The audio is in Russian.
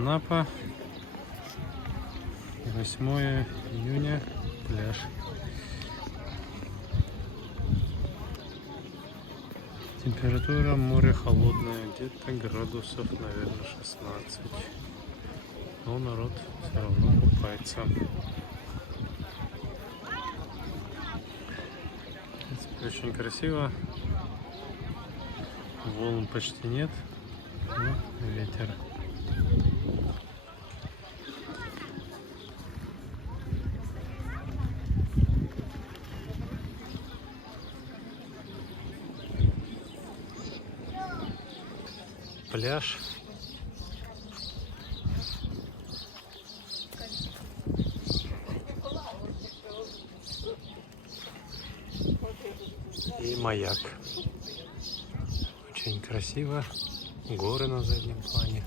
Анапа. 8 июня. Пляж. Температура моря холодная, где-то градусов, наверное, 16. Но народ все равно купается. В принципе, очень красиво. Волн почти нет, но ветер. Пляж. И маяк. Очень красиво. Горы на заднем плане.